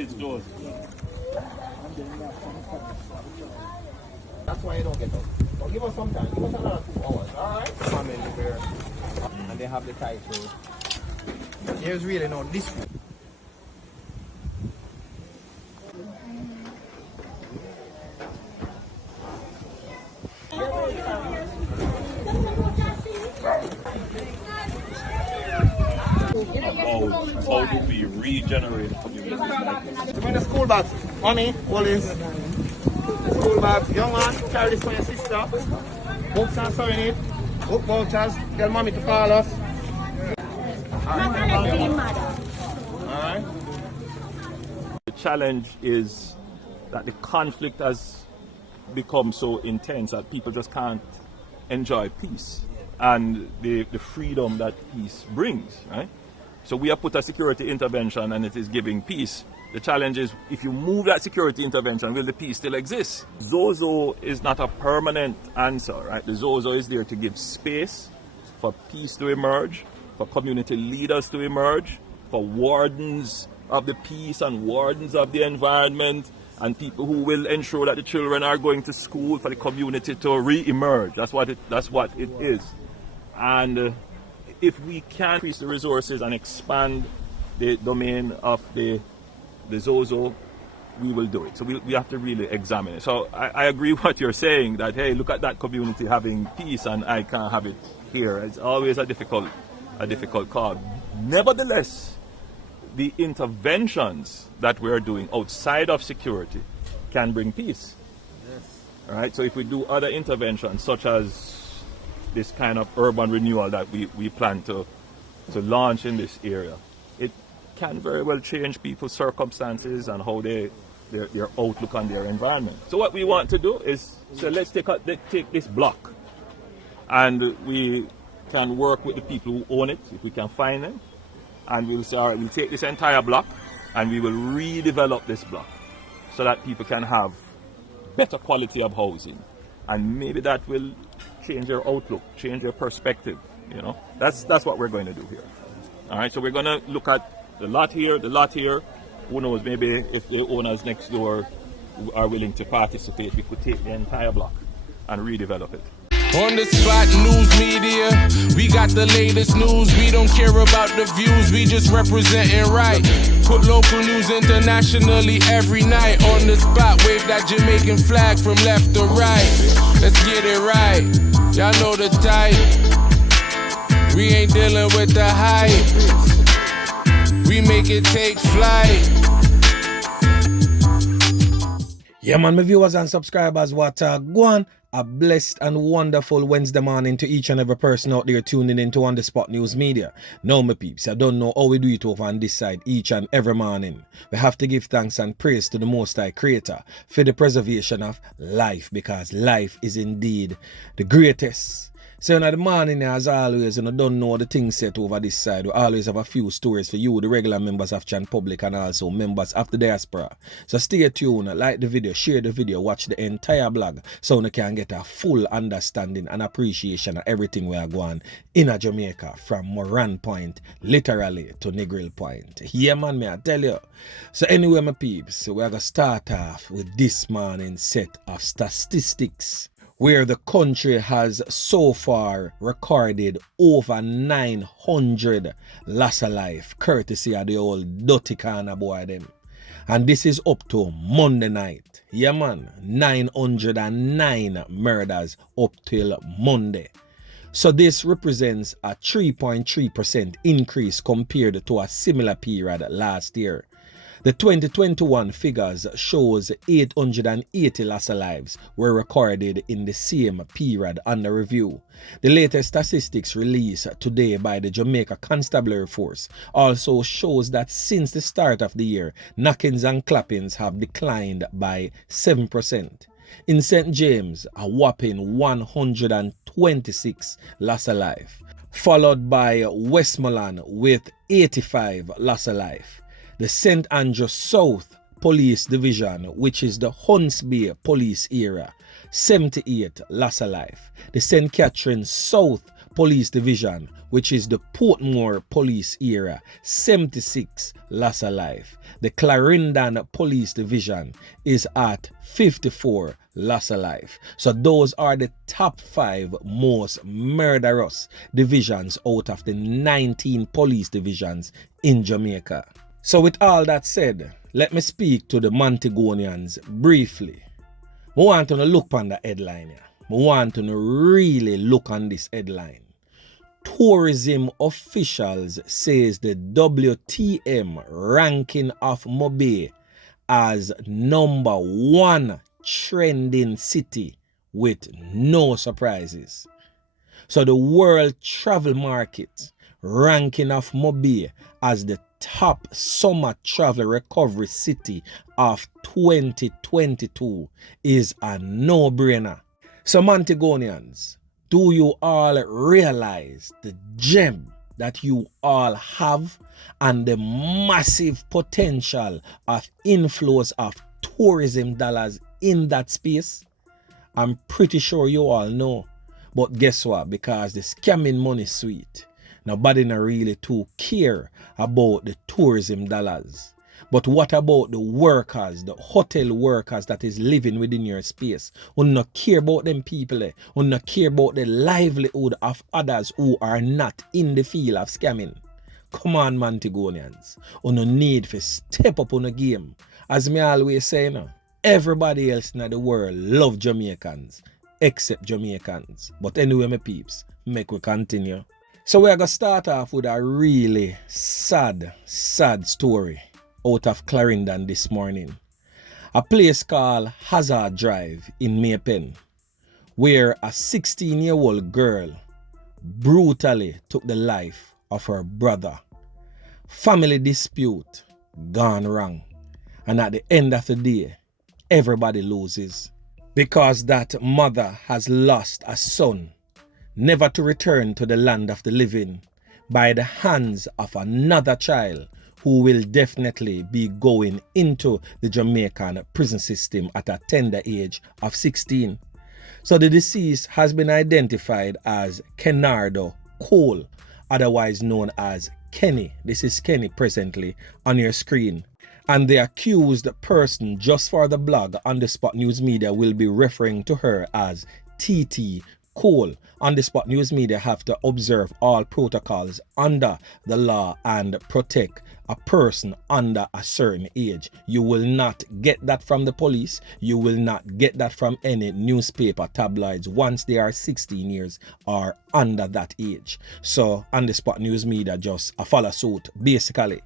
kids' doors. That's why you don't get up. But give us some time. Give us another 2 hours. Alright? Come in there. And they have the title. There's really no dispute. How do we regenerate communities like this? Bring the school bags. Mommy, all this. School bags. Young man, carry this for your sister. Books and so in it. Book vouchers. Tell mommy to call us. Alright. The challenge is that the conflict has become so intense that people just can't enjoy peace and the freedom that peace brings, right? So we have put a security intervention and it is giving peace. The challenge is, if you move that security intervention, will the peace still exist? Zozo is not a permanent answer, right? The Zozo is there to give space for peace to emerge, for community leaders to emerge, for wardens of the peace and wardens of the environment, and people who will ensure that the children are going to school, for the community to re-emerge. That's what it is. And if we can increase the resources and expand the domain of the Zozo, we will do it. So we have to really examine it. So I agree with what you're saying, that, hey, look at that community having peace and I can't have it here. It's always a difficult call. Nevertheless, the interventions that we're doing outside of security can bring peace. Yes. All right. So if we do other interventions, such as this kind of urban renewal that we plan to launch in this area, it can very well change people's circumstances and how their outlook on their environment. So what we want to do is, so let's take this block, and we can work with the people who own it, if we can find them, and we'll take this entire block and we will redevelop this block so that people can have better quality of housing, and maybe that will change their outlook, change their perspective. You know, that's what we're going to do here. All right, so we're going to look at the lot here. Who knows, maybe if the owners next door are willing to participate, we could take the entire block and redevelop it. On the spot news media, we got the latest news. We don't care about the views, we just representing right. Put local news internationally every night. On the spot, wave that Jamaican flag from left to right. Let's get it right, y'all know the type. We ain't dealing with the hype, we make it take flight. Yeah, man, my viewers and subscribers, what go on. A blessed and wonderful Wednesday morning to each and every person out there tuning into On The Spot News Media. Now, my peeps, I don't know how we do it over on this side each and every morning. We have to give thanks and praise to the Most High Creator for the preservation of life, because life is indeed the greatest. So in the morning, as always, don't know the things set over this side. We always have a few stories for you, the regular members of Chan Public, and also members of the diaspora. So stay tuned, like the video, share the video, watch the entire blog, so you can get a full understanding and appreciation of everything we are going in Jamaica, from Moran Point, literally, to Negril Point. Yeah, man, may I tell you. So anyway, my peeps, we're going to start off with this morning's set of statistics, where the country has so far recorded over 900 loss of life, courtesy of the old dirty corner boy them. And this is up to Monday night. Yeah, man, 909 murders up till Monday. So this represents a 3.3% increase compared to a similar period last year. The 2021 figures shows 880 loss of lives were recorded in the same period under review. The latest statistics released today by the Jamaica Constabulary Force also shows that since the start of the year, knockings and clappings have declined by 7%. In St. James, a whopping 126 loss of life, followed by Westmoreland with 85 loss of life. The St. Andrew South Police Division, which is the Hunts Bay Police area, 78 loss of life. The St. Catherine South Police Division, which is the Portmore Police area, 76 loss of life. The Clarendon Police Division is at 54 loss of life. So those are the top 5 most murderous divisions out of the 19 police divisions in Jamaica. So with all that said, let me speak to the Montegonians briefly. I want to look on the headline here. I want to really look on this headline. Tourism officials says the WTM ranking of Mobay as number 1 trending city with no surprises. So the World Travel Market ranking of Mobay as the top summer travel recovery city of 2022 is a no-brainer. So Montegonians, do you all realize the gem that you all have and the massive potential of inflows of tourism dollars in that space? I'm pretty sure you all know. But guess what? Because the scamming money is sweet, nobody not really too care about the tourism dollars. But what about the workers, the hotel workers that is living within your space? We not care about them people. We not care about the livelihood of others who are not in the field of scamming. Come on, Montegonians. We no need to step up on the game. As me always say, everybody else in the world love Jamaicans, except Jamaicans. But anyway, my peeps, make we continue. So we're going to start off with a really sad story out of Clarendon this morning. A place called Hazard Drive in Maypen, where a 16-year-old girl brutally took the life of her brother. Family dispute gone wrong. And at the end of the day, everybody loses. Because that mother has lost a son, never to return to the land of the living, by the hands of another child who will definitely be going into the Jamaican prison system at a tender age of 16. So the deceased has been identified as Kenardo Cole, otherwise known as Kenny. This is Kenny presently on your screen. And the accused person, just for the blog On The Spot News Media, will be referring to her as TT Cole. On The Spot News Media have to observe all protocols under the law and protect a person under a certain age. You will not get that from the police. You will not get that from any newspaper tabloids once they are 16 years or under that age. So On The Spot News Media just a follow suit basically.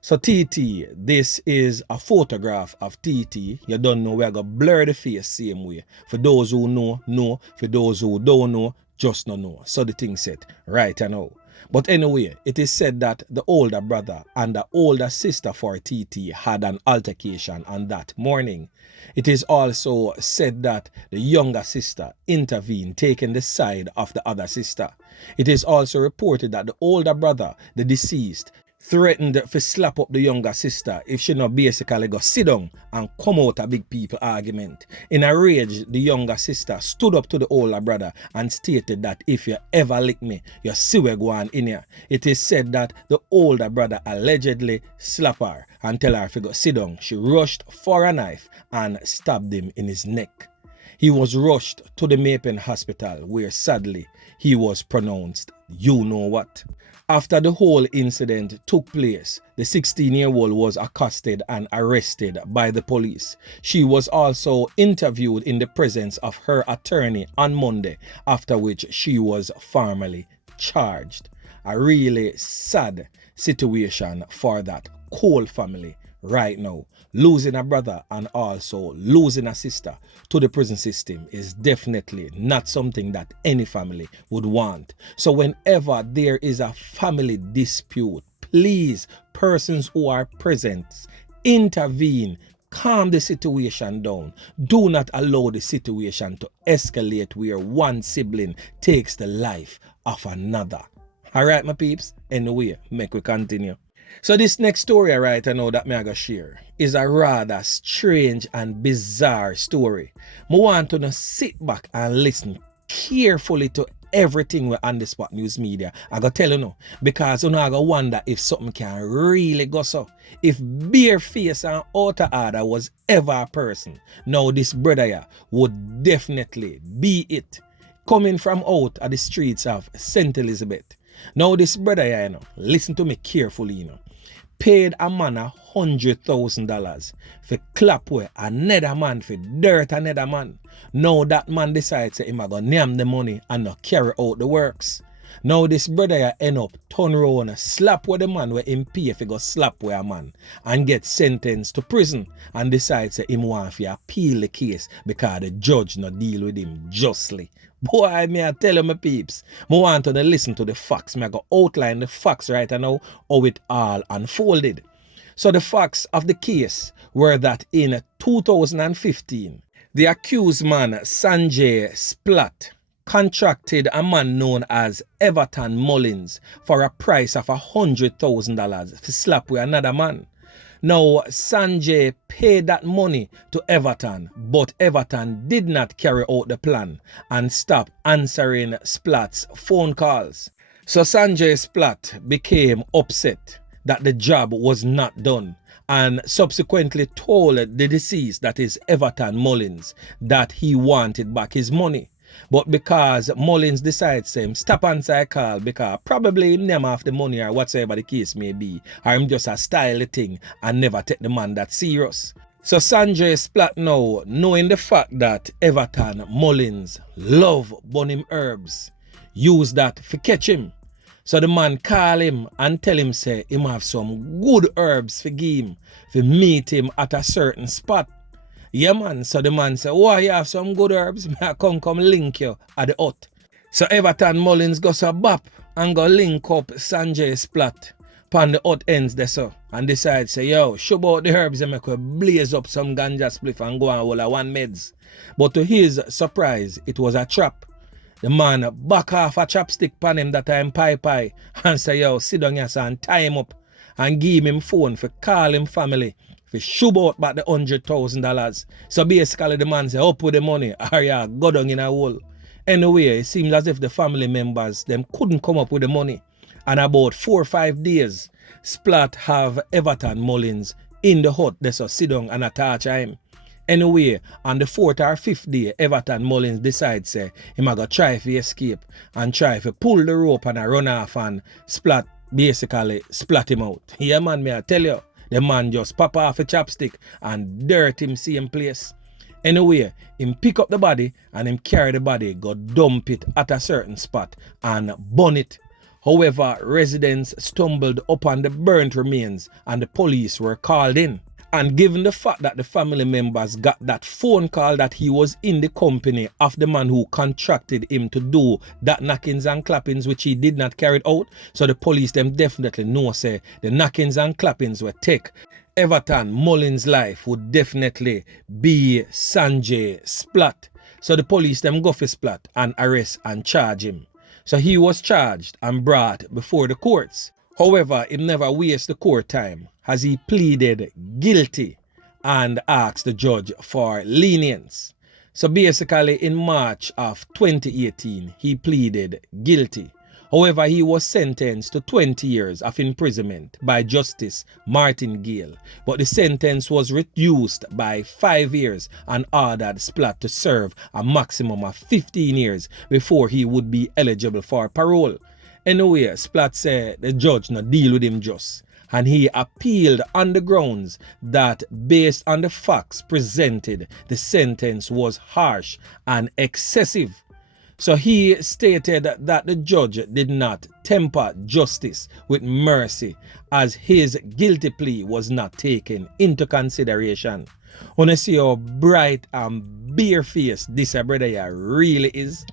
So TT, this is a photograph of TT. You don't know, we're going to blur the face same way. For those who know. For those who don't know, just not know. So the thing said, right I know. But anyway, it is said that the older brother and the older sister for TT had an altercation on that morning. It is also said that the younger sister intervened, taking the side of the other sister. It is also reported that the older brother, the deceased, threatened to slap up the younger sister if she not basically go sit down and come out a big people argument. In a rage, the younger sister stood up to the older brother and stated that if you ever lick me, you see we go on in here. It is said that the older brother allegedly slapped her and tell her to go sit down. She rushed for a knife and stabbed him in his neck. He was rushed to the Maypen hospital where sadly he was pronounced you know what. After the whole incident took place, the 16-year-old was accosted and arrested by the police. She was also interviewed in the presence of her attorney on Monday, after which she was formally charged. A really sad situation for that Cole family right now. Losing a brother and also losing a sister to the prison system is definitely not something that any family would want. So whenever there is a family dispute, please, persons who are present, intervene, calm the situation down. Do not allow the situation to escalate where one sibling takes the life of another. Alright my peeps, anyway, make we continue. So this next story I know that me I gonna share is a rather strange and bizarre story. I want to sit back and listen carefully to everything we on the Spot News Media. I gotta tell you no, because you know I gotta wonder if something can really go so. If bareface and out of order was ever a person, now this brother here would definitely be it. Coming from out of the streets of St. Elizabeth. Now this brother here, you know, listen to me carefully, you know, paid a man $100,000 for ClapWeh another man for dirt another man. Now that man decides him a go name the money and not carry out the works. Now this brother here end up turn around slap with the man where him pay if he go slap with a man and get sentenced to prison and decides him want to appeal the case because the judge not deal with him justly. Boy, me I tell you my peeps, I want to listen to the facts. I go outline the facts right now how it all unfolded. So the facts of the case were that in 2015, the accused man Sanjay Splat contracted a man known as Everton Mullins for a price of $100,000 to slap with another man. Now, Sanjay paid that money to Everton, but Everton did not carry out the plan and stopped answering Splat's phone calls. So Sanjay Splat became upset that the job was not done and subsequently told the deceased, that is Everton Mullins, that he wanted back his money. But because Mullins decides to stop answer a call because probably him never have the money or whatsoever the case may be, or him just a style the thing and never take the man that serious. So Sanjay Splat now, knowing the fact that Everton Mullins love burning herbs, use that for catch him. So the man call him and tell him say him have some good herbs for give him, for meet him at a certain spot. Yeah man, so the man say, oh, you have some good herbs, I come link you at the hut. So Everton Mullins goes a bop and go link up Sanjay Splat pan the hut ends there so and decide say, yo, show about the herbs and make we blaze up some ganja spliff and go and hold a one meds. But to his surprise, it was a trap. The man back off a chopstick pan him that time pie and say, yo, sit down here and tie him up and give him phone for call him family. For shoot out back the $100,000. So basically the man say up with the money or yeah, go down in a hole. Anyway, it seems as if the family members them couldn't come up with the money. And about 4 or 5 days, Splat have Everton Mullins in the hut. They so sit down and attach him. Anyway, on the 4th or 5th day, Everton Mullins decides say he might go try to escape and try to pull the rope and run off and Splat basically splat him out. Yeah man, me I tell you. The man just pop off a chopstick and dirt him same place. Anyway, him pick up the body and him carry the body, go dump it at a certain spot and burn it. However, residents stumbled upon the burnt remains and the police were called in. And given the fact that the family members got that phone call that he was in the company of the man who contracted him to do that knockings and clappings which he did not carry out, so the police them definitely know say the knockings and clappings were take. Everton Mullins' life would definitely be Sanjay Splat. So the police them go for Splat and arrest and charge him. So he was charged and brought before the courts. However, he never wasted the court time as he pleaded guilty and asked the judge for lenience. So basically in March of 2018, he pleaded guilty. However, he was sentenced to 20 years of imprisonment by Justice Martin Gale, but the sentence was reduced by 5 years and ordered Splat to serve a maximum of 15 years before he would be eligible for parole. Anyway, Splat said the judge not deal with him just, and he appealed on the grounds that based on the facts presented, the sentence was harsh and excessive. So he stated that the judge did not temper justice with mercy as his guilty plea was not taken into consideration. When you see how bright and bare-faced this brother here really is.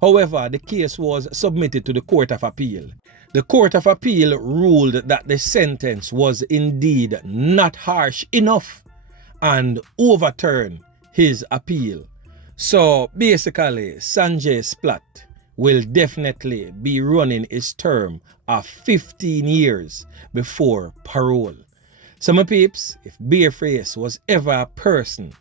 However, the case was submitted to the Court of Appeal. The Court of Appeal ruled that the sentence was indeed not harsh enough and overturned his appeal. So basically, Sanjay Splat will definitely be running his term of 15 years before parole. So my peeps, if bareface was ever a person,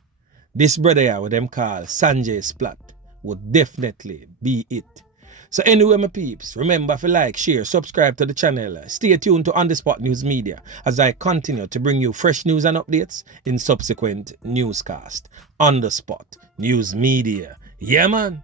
this brother here, what them call Sanjay Splat, would definitely be it. So anyway, my peeps, remember to like, share, subscribe to the channel. Stay tuned to On The Spot News Media as I continue to bring you fresh news and updates in subsequent newscast. On The Spot News Media. Yeah, man.